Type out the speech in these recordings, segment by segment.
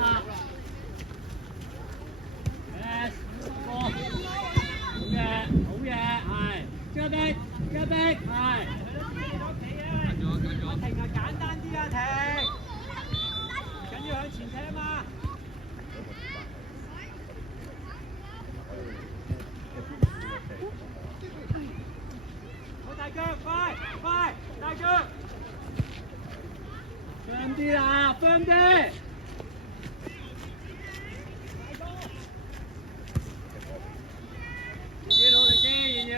下。Yes， 好嘅，好嘅，係。即刻逼，即刻逼，係。停啊！簡單啲啊，停！緊要向前踢啊嘛！好大腳，快快大腳！ firm 啲啦 ，firm 啲。嘢努力先，圓圓。越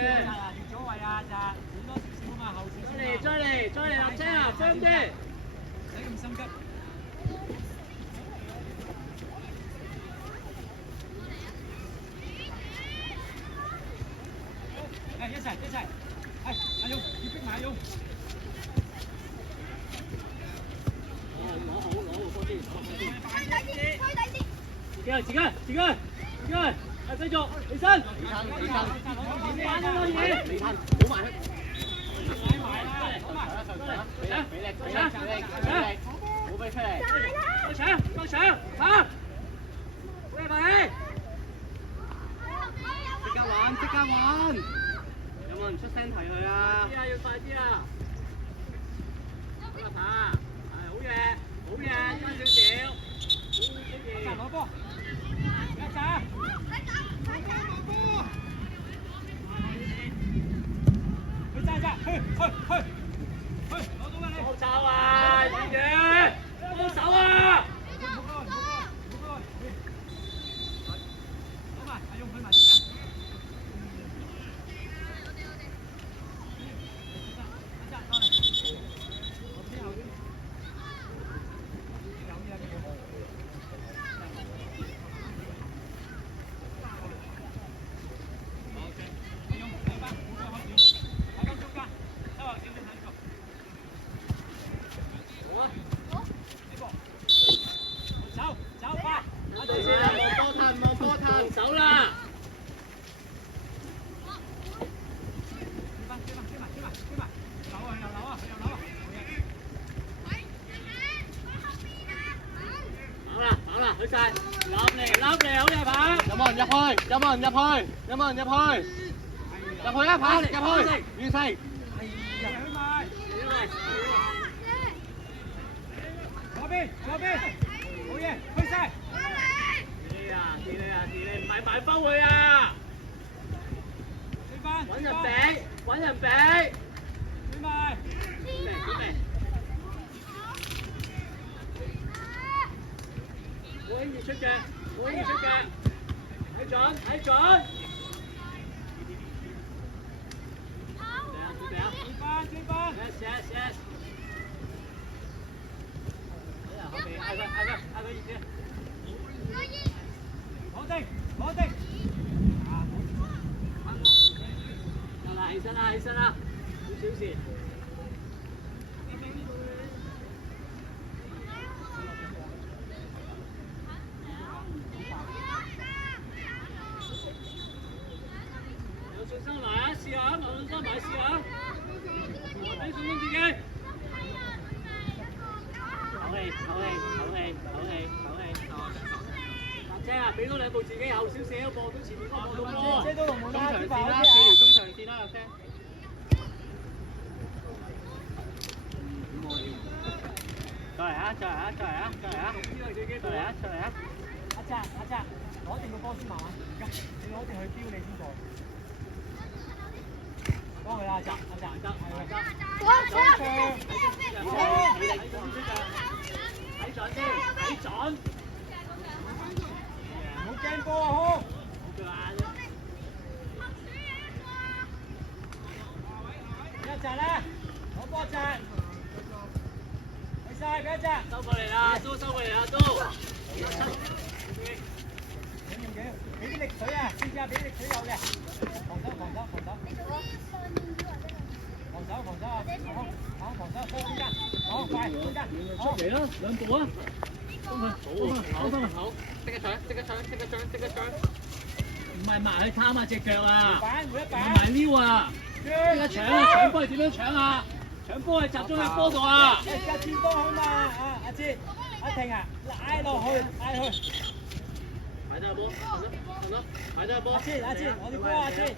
左位啊，就轉多少少啊嘛，後少少。再嚟落車啊 ，firm 啲。唔使咁心急。誒，一齊，係阿勇，要逼埋阿勇。 自己，繼續起身。玩多嘢。你吞，唔好埋去。好俾出嚟。夠搶，跑。喂，快啲！即刻玩。有冇人出聲提佢啊？要快啲啊！好啦，爬。係好嘢，爭少少。 攞波，一扎，去揸揸，去，攞到咩？幫手啊，圓圓，幫手啊！攞埋，阿勇去埋中間。去晒，攬嚟，好嘢跑！有冇人入去？有冇人入去？有冇人入去？入去啊！跑入去！完成。去埋。左邊，好嘢，去晒。跌你，唔係埋返去啊！揾人俾。去埋。冇輕易出嘅，睇準。轉翻。Yes。後邊嗌佢熱啲。攞定。起身啦，好小事。有信心嚟啊！試下，有信心嚟試下。俾信心自己。口氣。車啊！俾多兩步自己後少少，望到前面嗰個波。遮到龍門啦！中場線啦，4條中場線啦，有聲。再嚟啊！再嚟啊！阿澤，攞定個波先慢慢，你攞定佢標你先過。幫佢啦，阿澤，睇準。唔好驚波啊！好。一陣啦，攞波陣。去晒，俾一陣。收過嚟啦，都。俾啲力水啊！知唔知啊？俾啲力水有嘅。防守。防守啊！中間。好，快，中間。出嚟啦，兩步啊！好，即刻搶！唔係埋去貪啊隻腳啊！每一板。唔係撩啊！即刻搶波係點樣搶啊？搶波係集中喺波度啊！一轉波好嘛啊！阿哲，阿婷啊，拉落去，拉去。排得波，行咯，排得波。阿哲，我哋波阿哲，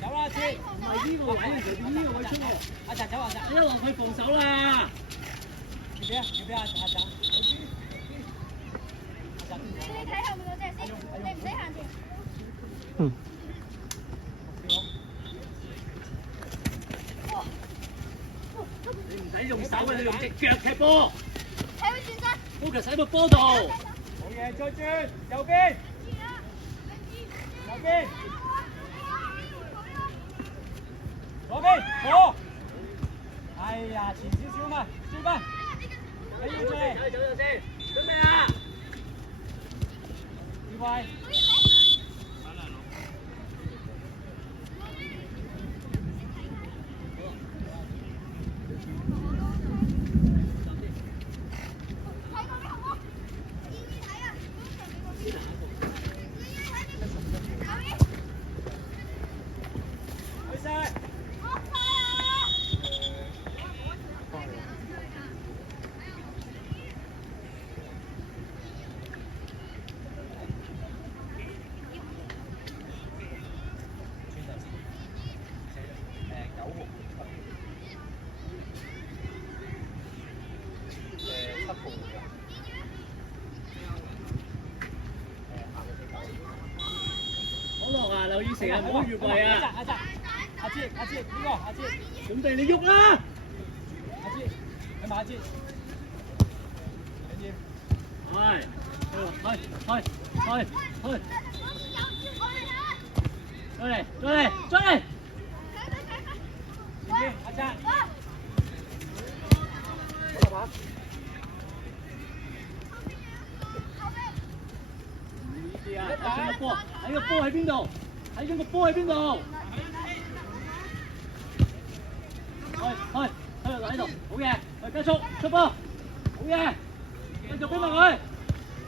走啦阿哲。唔係呢個位，呢個位出嚟。阿澤走阿澤。一路去防守啦。要俾阿澤。你睇後面嗰隻先，你唔使行前。嗯。你唔使用手嘅，你用隻腳踢波。睇佢轉身。Focus喺個波度。好嘢，再轉右邊。右邊。左邊，左。哎呀，前少少嘛，追翻。你要追。走先，準備啊！預備。留意成日唔好越位啊！阿哲，呢個阿哲，準備你喐啦！阿哲，係咪阿哲？係，去，再嚟！前邊，阿哲。睇個波，睇個波喺邊度？睇緊個波喺邊度？去喺度，好嘢！加速出波，好嘢！繼續逼埋佢，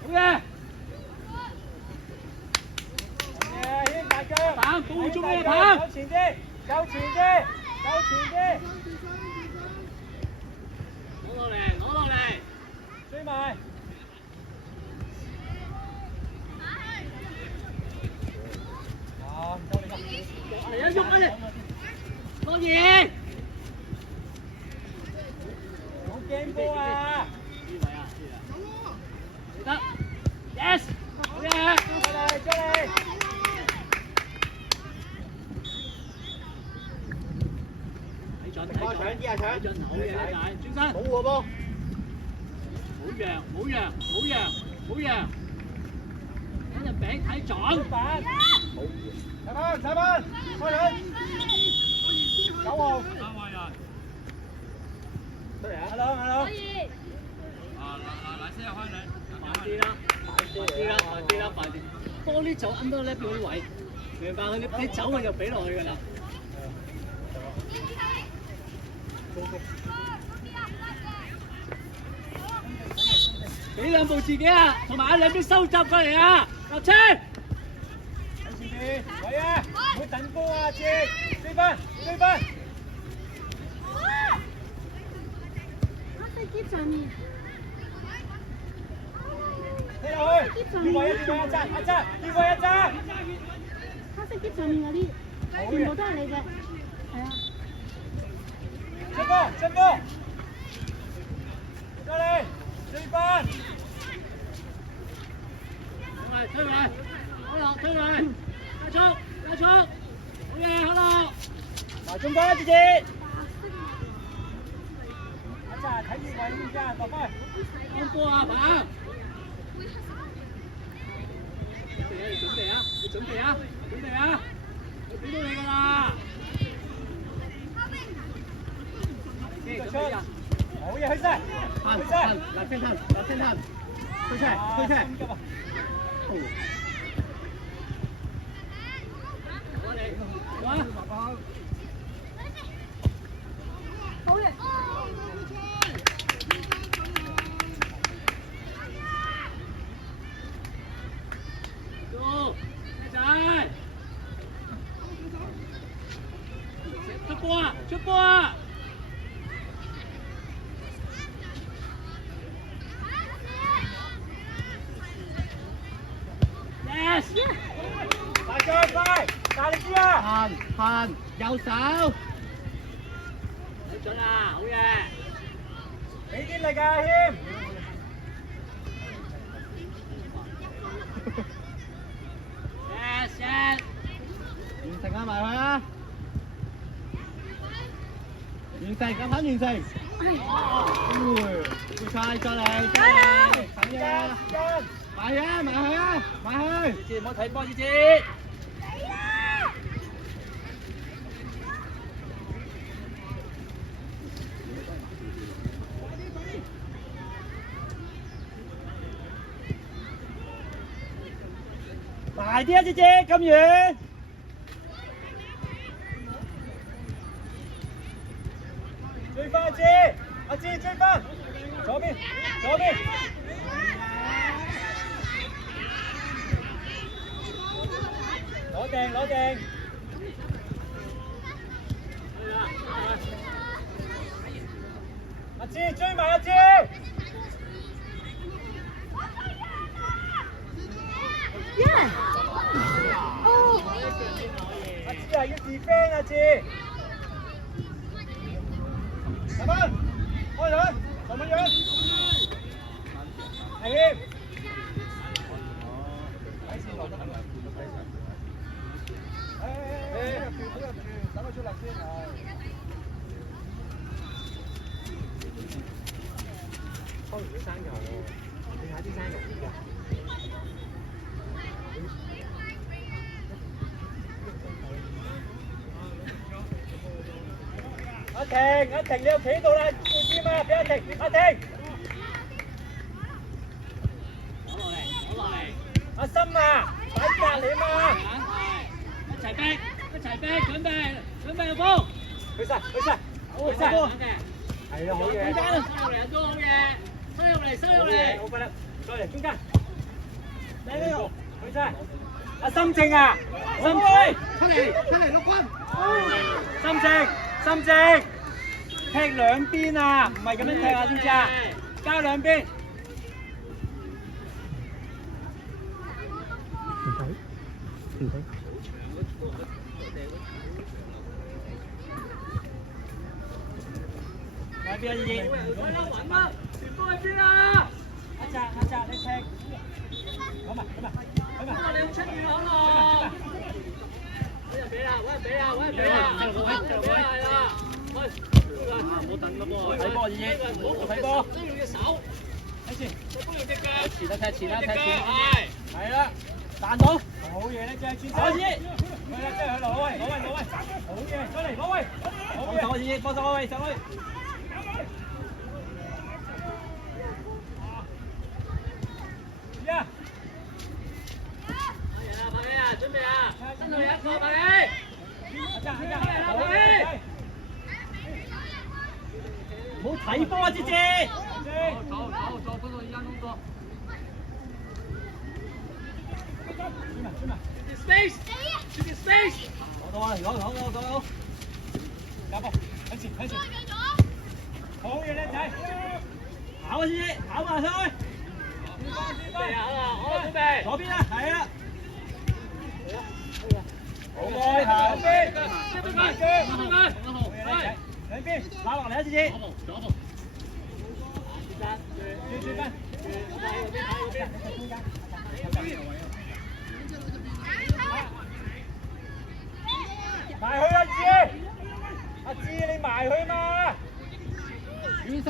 好嘢！牽大腳，棒，保護中嘅棒！走前啲，走前啲，攞落嚟，追埋。嚟一喐啊你！多嘢！好驚波啊！呢位啊，得 ，yes， 好嘢！出嚟！睇準，好嘢呢仔，轉身，保護個波。好讓，等隻餅睇準。踩翻，開兩，9號。出嚟啊！阿龍。快啲！多啲走 under lap 嗰啲位，明白佢你走佢就俾落去㗎啦。俾兩步自己啊，同埋兩邊收集過嚟啊，立車！喂啊！唔好等波啊！追翻！喺上面。踢落去！要位一陣，要位一陣。黑色碟上面嗰啲，全部都係你嘅，係啊。出波！過嚟，追翻！推埋，加速，好嘢，好咯！埋中間一節。阿澤睇住位呢間，落翻。放波啊，棒！準備啊！我俾到你㗎啦！好嘢，去晒！立先吞，推出嚟！我嚟，好嘢！仔，出波啊！你知啊？行，右手。準啊，好嘢！俾啲力啊，謙！完成啊，埋去啊！完成，咁肯完成。唔該，再嚟，再嚟，等呀！埋去啊，埋去啊，埋去！志唔好睇波，志志。大啲啊，姐姐，咁遠。追翻阿志，阿志追翻，左邊，左邊。攞定，攞定。阿志追埋阿志。阿志啊，要 defend 阿志。十分，開場，咁樣樣。係謙。等佢出嚟先。開完啲生油喎，你睇啲生油點㗎？阿婷，阿婷，你又企度啦，要知嘛？俾阿婷，阿婷。攞落嚟，攞落嚟。阿森啊，擺隔離嘛。一齊逼，一齊逼，準備入波。去晒，去晒，去晒。係啊，好嘢。中間，收入嚟，都好嘢。收入嚟，收入嚟。好快啦，再嚟中間。嚟呢度，去晒。阿心靜啊，心靜，出嚟，陸軍。心靜，心靜，踢兩邊啊，唔係咁樣踢啊，知唔知啊？加兩邊。唔使。喺邊啊，二二？揾啦，揾啦，傳波去邊啊？阿澤，你踢。咁啊，你好出面好咯。揾人俾啦，係啦。喂，唔好等咁喎。睇波，二二，唔好睇波。都用隻手。睇住。都用隻腳。前啦，係。係啦，彈到。好嘢咧，真係轉手。二二。係啦，真係去攞位。好嘢，再嚟攞位。好嘢。二二，放手位，上去。呀！拍起啊！準備啊！身度有一個拍起。唔好睇波啊，姐姐。走，工作一樣工作。Space， 攞到啊！攞。加波，睇前。好嘢，靚仔。跑啊，姐姐，跑埋上去。準備啊！好啦，準備。左邊啦，係啦。好嘅，行邊，兩邊，打落嚟啊，姐姐。轉翻。埋去啊，志！阿志，你埋去嘛？完成。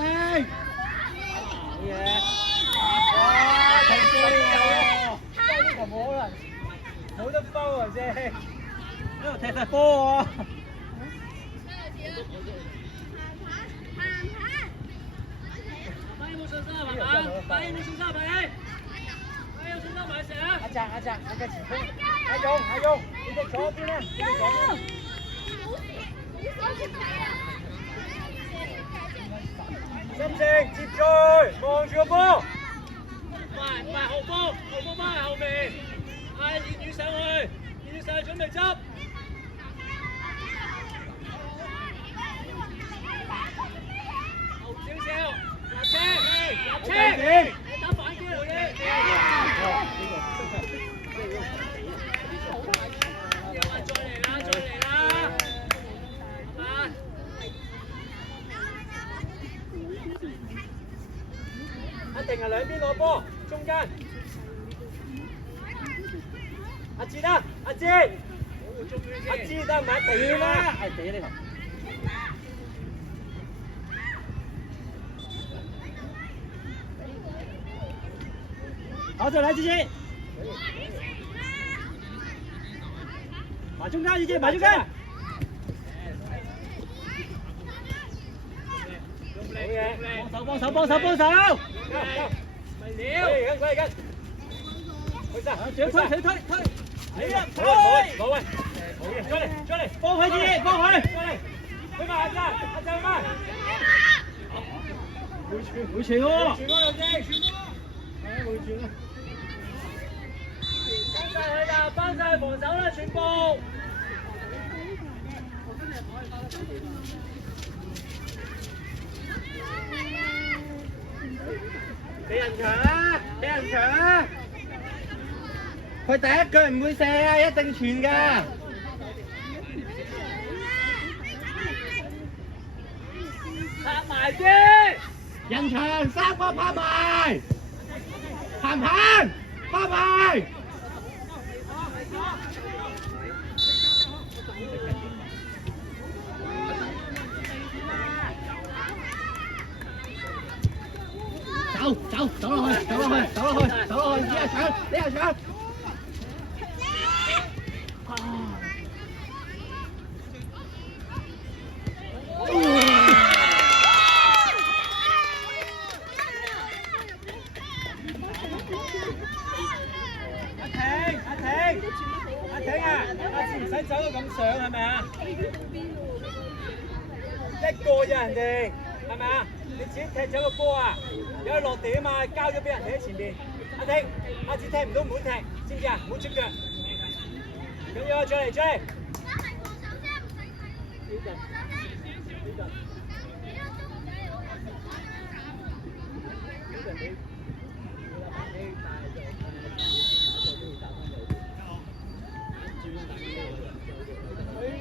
好嘢！哇，踢波喎！真係呢球冇可能，冇得包啊，啫！呢度踢曬波喎！快有冇信心啊，爸爸？快有冇信心啊，爸爸？快有信心埋成啊！阿澤，你嘅前鋒，阿勇，你隻左邊啦，你隻左邊。心靜接住，望住個波。唔係後波翻喺後面。嗌燕宇上去，準備執。後少少，入車，打反擊嚟嘅。又話再嚟係兩邊攞波，中間。阿志得，阿志，阿志得唔係地啦，係地呢頭。好，再來，志杰。馬中間，志杰，馬中間。幫手！快了！推！哎呀，冇位，出嚟，幫佢志杰，幫佢。推埋阿仔慢。會傳喎。傳喎，會傳啊！翻晒去啦，翻晒去防守啦，全部。俾人搶啊！佢第一腳唔會射啊，一定傳㗎。拍埋啲，人牆三個拍埋，行，拍埋。走落去，你又搶。阿婷啊，下次唔使走到咁上係咪啊？一個啫人哋係咪啊？你自己踢走個波啊，有得落地啊嘛，交咗俾人哋喺前面。阿婷，下次踢唔到唔好踢，知唔知啊？唔好出腳。咁樣再嚟。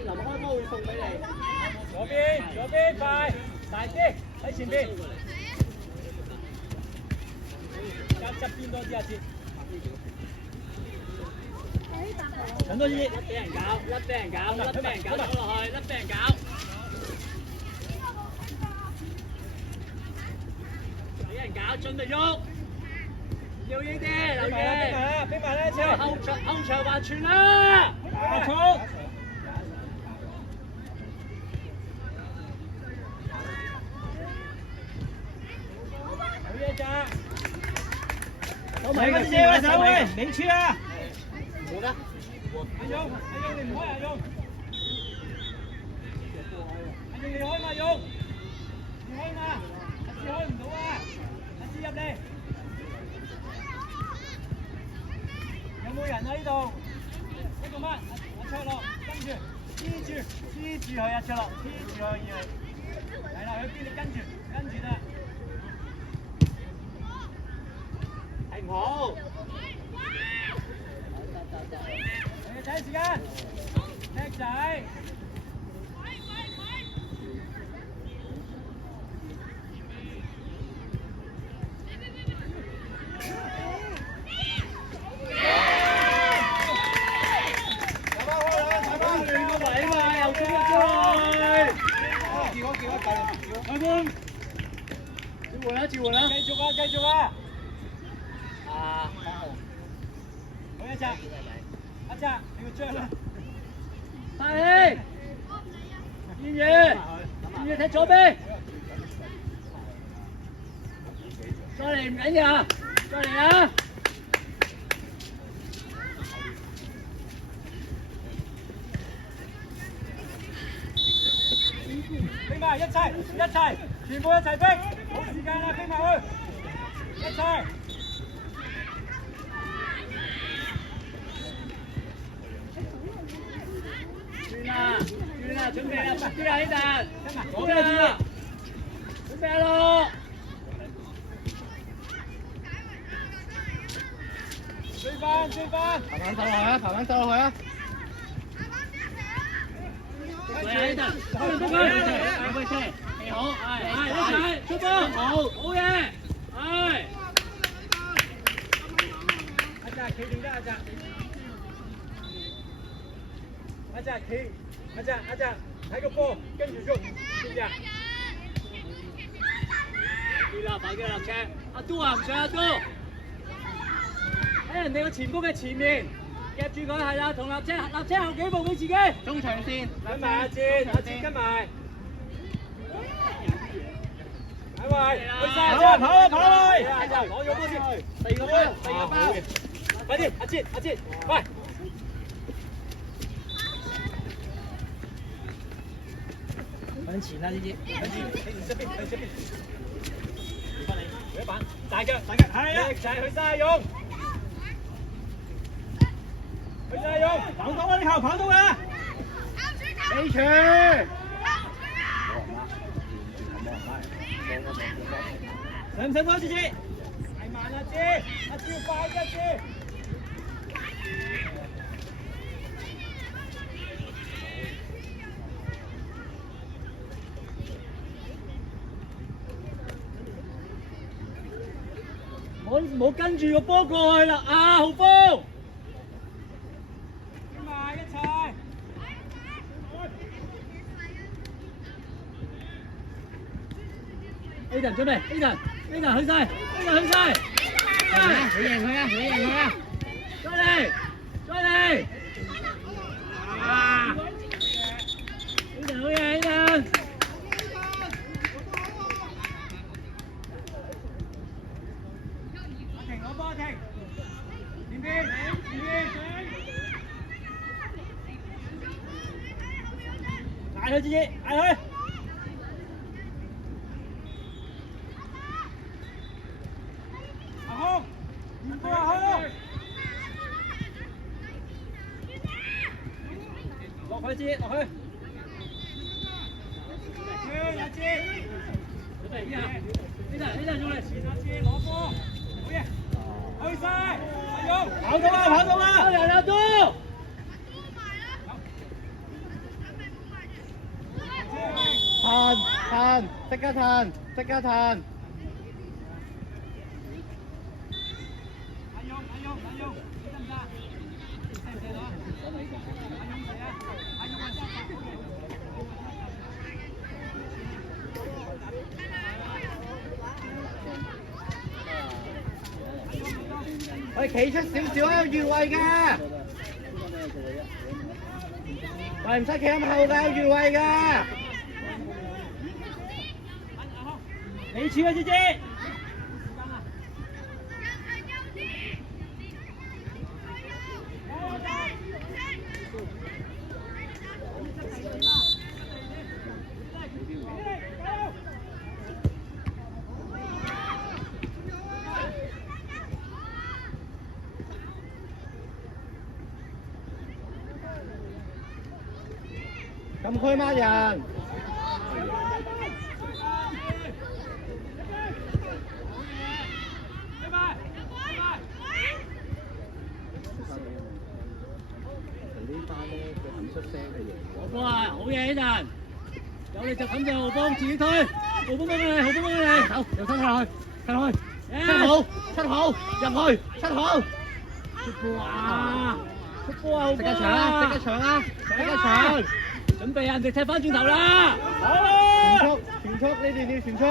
臨開波會送俾你。左邊快，大啲喺前邊。側邊多啲阿哲。搶多啲。甩俾人搞，走落去，甩俾人搞。俾人搞，準備喐。要呢啲，留意。俾埋啦，一齊。後場還傳啦。衝！守埋嗰隻守位，明處啊！冇得。阿勇你唔開阿勇。你開嘛勇？你開嘛？阿志開唔到啊！阿志入嚟。有冇人啊？呢度？呢個乜？阿卓樂跟住，黐住佢阿卓樂，黐住佢要。係啦，佢邊你跟住啦。好，你睇時間，叻仔。轉個位嘛，又轉個追。開門。召喚啦！繼續啊！好一隻，阿澤，你個張啦！大氣，燕宇踢左邊，再嚟唔緊要，再嚟啊！飛埋一齊，全部一齊飛，冇時間啦，飛埋去，一齊。轉啦，準備啦，快啲啦，呢陣，好啦，準備咯，追翻，爬板走落去啊！嚟啊！呢陣，好，一齊，出波，好嘢，企定得阿澤，阿澤企，阿澤睇個波，跟住喐，知唔知啊？對啦，快啲啦，車！阿都啊，唔上阿都，喺人哋個前鋒嘅前面夾住佢，係啦，同立車後幾步俾自己。中場線，跟埋阿哲跟埋。係咪？去晒跑啊跑啊跑啊！阿澤攞咗波先，第二個包，快啲，阿哲，快！向前啦呢啲，向前邊，翻嚟，一板，大腳，係啊，就係去晒用，跑到啊！你球跑到啊！飛柱，使唔使拖住先？係慢啊，阿哲要快啲，阿哲。冇跟住個波過去啦，啊，浩峰！跟埋一齊。Aiden 準備 ，Aiden 去晒，你贏佢啊！再嚟！啊 ！Aiden 好嘢 ，Aiden！停攞波停，前邊，嗌佢自己，嗌佢。阿空，唔過阿空，落去自己，落去。阿志，準備，Aiden 用力！前阿志攞波，好嘢。去晒，阿勇，跑到啦！嚟啦都！彈，即刻彈！阿勇，得唔得？聽唔聽到啊？阿勇嚟啊！阿勇啊！喂，企出少少啊，有越位㗎！喂，唔使企咁後㗎，有越位㗎！你似啊，姐姐。禁區孖人。哇，好嘢 ，Aiden！有力就冚住浩峰，自己推，浩峰幫你，手，又伸落去，出好，入去，出好。哇！出波啊！即刻搶啊！準備啊！人哋踢翻轉頭啦！全速，呢段要全速。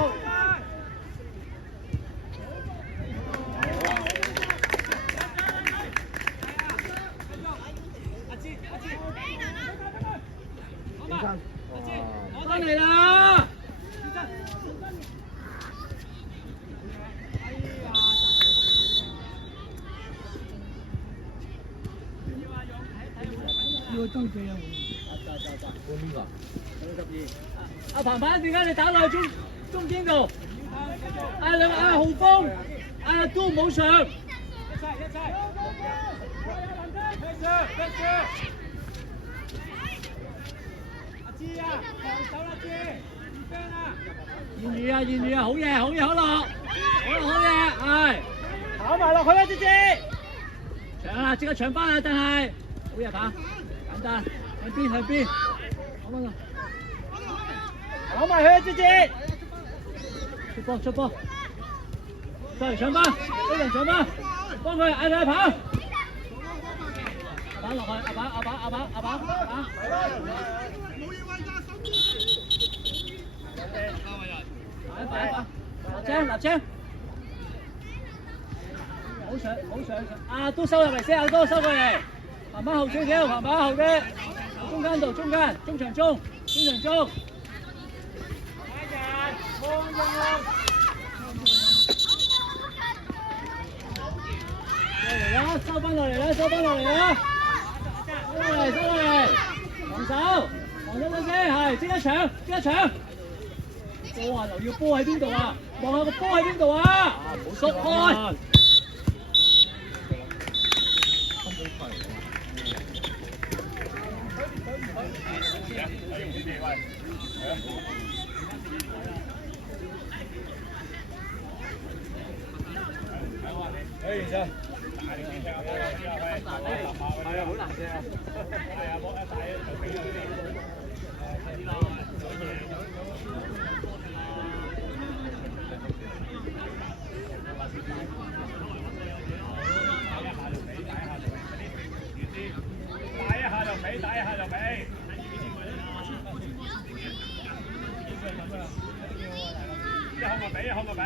攞翻嚟啦！要登記啊！阿鵬鵬，點解你打落去中間度？阿浩峰，阿都唔好上。一齊。阿志啊，防守啦志，唔驚啊！言語啊，好嘢，可樂，好嘢，係。跑埋落去啦，姐姐。搶啦，即刻搶翻啊！但係好嘢跑，簡單，向邊，跑翻啦。跑埋去啊，姐姐。出波，再嚟搶翻，一人搶翻，幫佢嗌佢跑。把落去，阿把。立青，好上，啊都收入嚟先，阿哥收過嚟，行翻後少少，行翻後啲，中間度，中場中。嚟啦，收翻落嚟啦，收落嚟，防守先，係即刻搶。哇！留要波喺邊度啊？望下個波喺邊度啊？縮開。打一下就俾。一口咪俾。